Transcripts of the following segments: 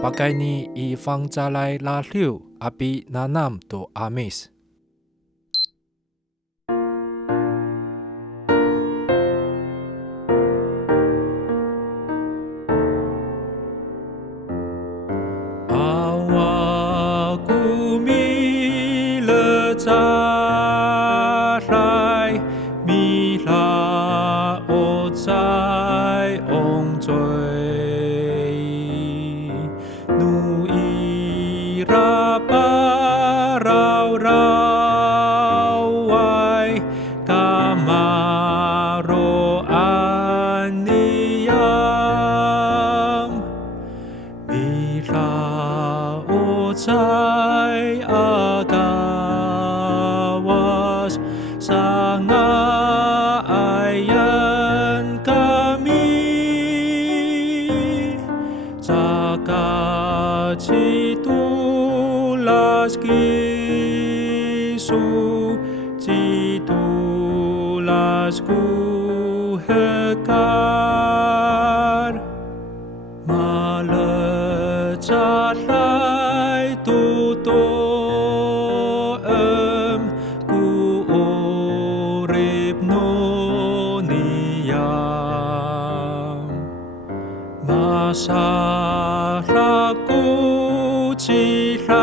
Pakai ni FANGCALAY RADIW api nanam to amis. Awa Ko Milecaday Milecaday ong chơi nu ira parau rawai kamaro aniyam Milecaday agawas sangayan kami citulas kisu citulas ku hekar Milecaday tutoem ku urip no niyam masalahku cilar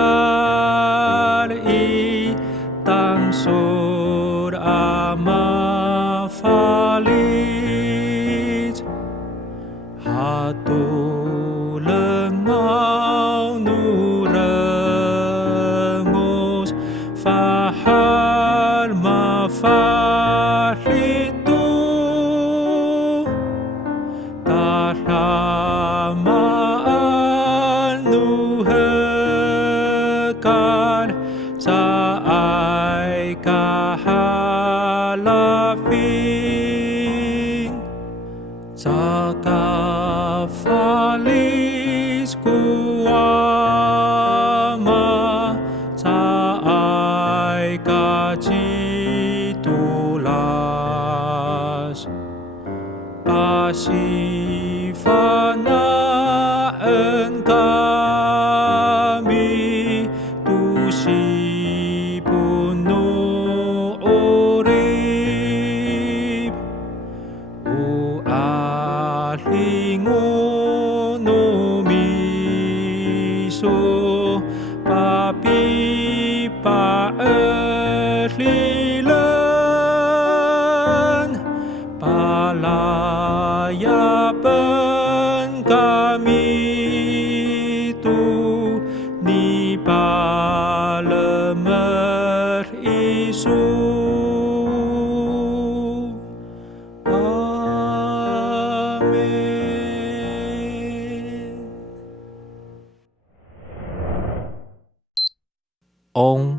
tangsur ama falit hatu lengau nurengos fahal mafalitu taramaan nuhekan saay kahalafing sakafalis kuama saay kacitulas pasifanaan kami tusi puno urip ualingon no miso papi paerlilan palayapan kami tu ni palemer isu amen. Ong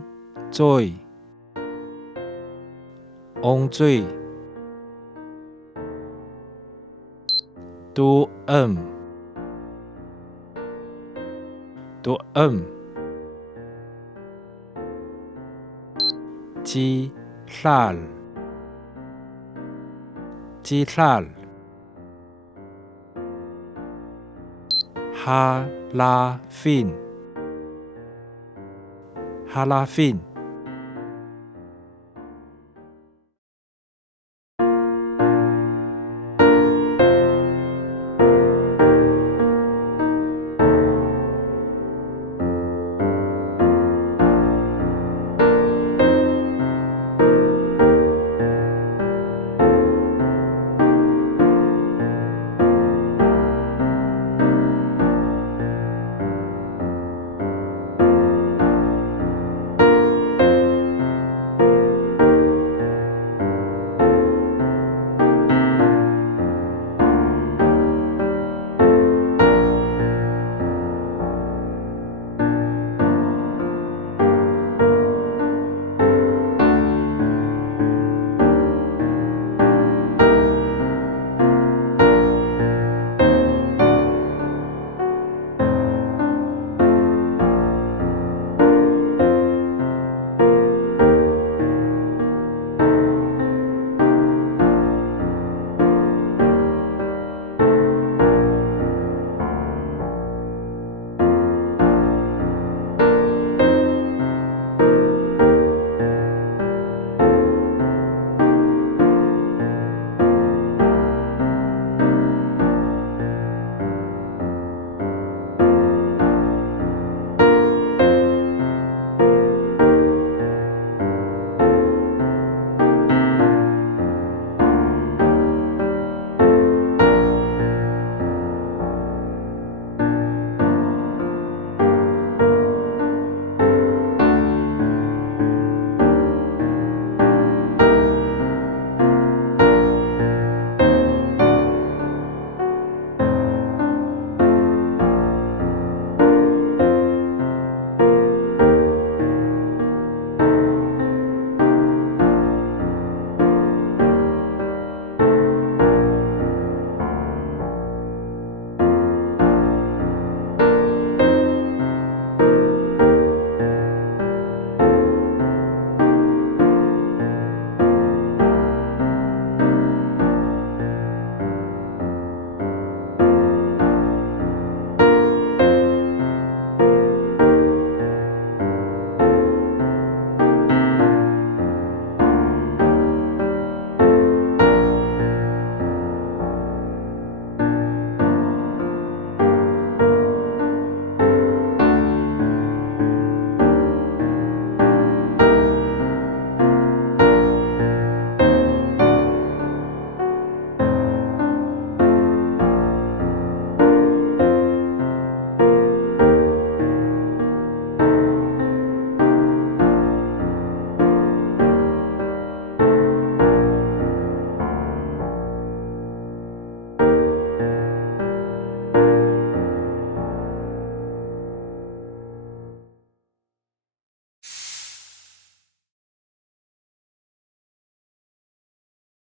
joy ong joy tu chi lal halafin